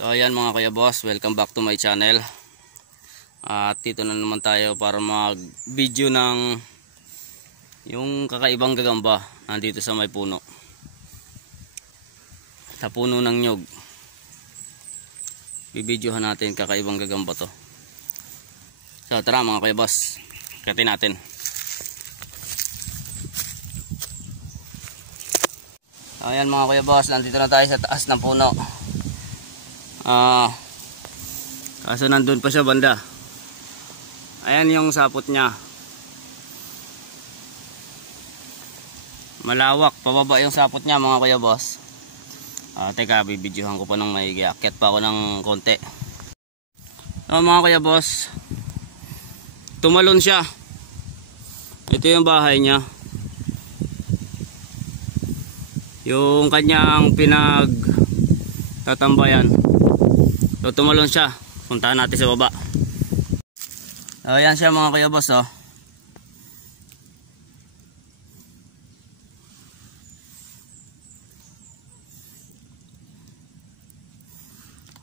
So ayan mga kuya boss, welcome back to my channel. At dito na naman tayo para mag video ng yung kakaibang gagamba nandito sa may puno, sa puno ng nyog. Bibidyohan natin kakaibang gagamba to. So tara mga kuya boss, katin natin. Ayan mga kuya boss, nandito na tayo sa taas ng puno. Kaso nandun pa siya banda. Ayan yung sapot niya. Malawak, pababa yung sapot niya mga kuya boss. Teka, bibidyohan ko pa ng maigi. Akyat pa ako ng konti. Mga kuya boss, tumalon siya. Ito yung bahay niya, yung kanyang pinagtatambayan. So tumalon siya. Puntahan natin sa baba. Ayan siya mga kuya boss, oh.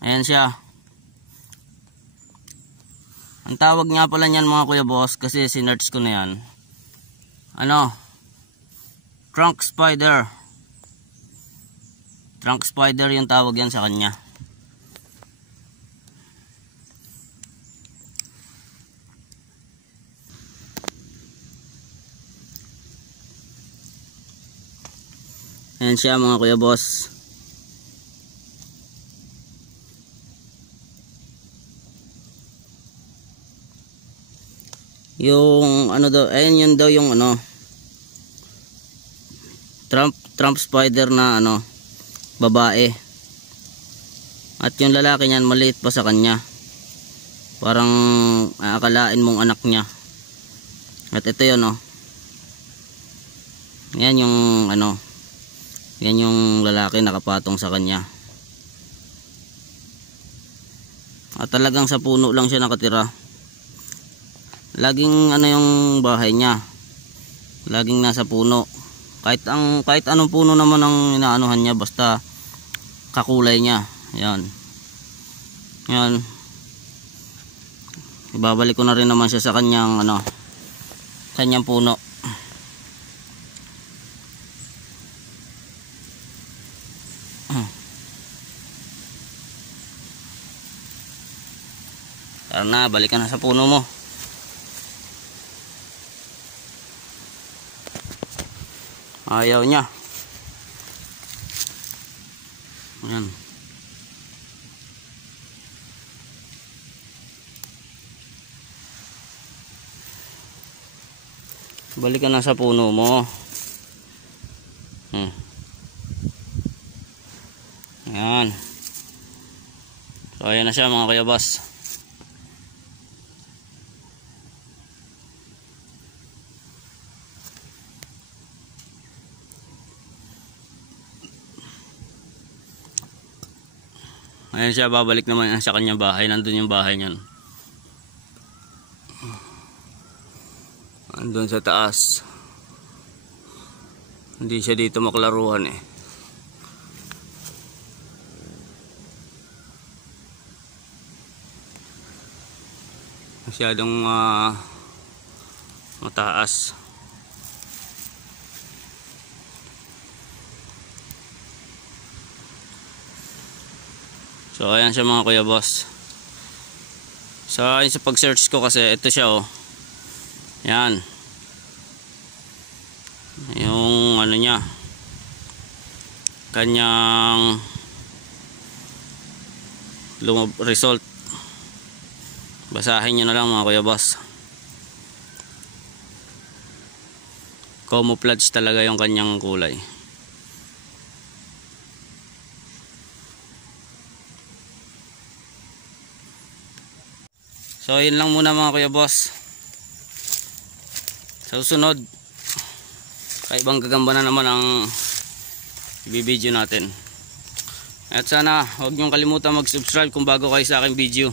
Ayan siya. Ang tawag nga pala niyan mga kuya boss, kasi sinearch ko na yan, trunk spider. Trunk spider yung tawag yan sa kanya. Ayan siya mga kuya boss. Yung daw, ayan yun daw yung trump spider na babae. At yung lalaki niyan maliit pa sa kanya. Parang akalain mong anak niya. At ito yun, yan yung yan yung lalaki nakapatong sa kanya. At talagang sa puno lang siya nakatira. Laging yung bahay niya, laging nasa puno. Kahit anong puno naman ang inaanuhan niya, basta kakulay niya. Yan. Yan. Ibabalik ko na rin naman siya sa kanyang kanyang puno. Tara na, balikan na sa puno mo. Ayaw niya. Ayan. Balikan na sa puno mo. Ayan. So ayan na siya mga kuya boss. Ayan siya, babalik naman sa kanyang bahay. Nandun yung bahay niyan. Nandun sa taas. Hindi siya dito maklaruhan eh. Masyadong mataas. So ayan siya mga kuya boss. So ayun sa pag-search ko kasi ito siya, yan. Yung niya, kanyang result. Basahin nyo na lang mga kuya boss. Camouflage talaga yung kanyang kulay. So yun lang muna mga kuya boss. Sa susunod, kaibang gagamba na naman ang i-video natin. At sana huwag niyong kalimutan mag-subscribe kung bago kayo sa aking video.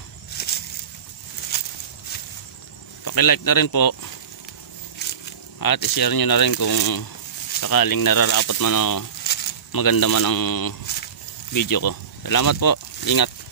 Paki-like na rin po. At i-share nyo na rin kung sakaling nararapat man o maganda man ang video ko. Salamat po. Ingat.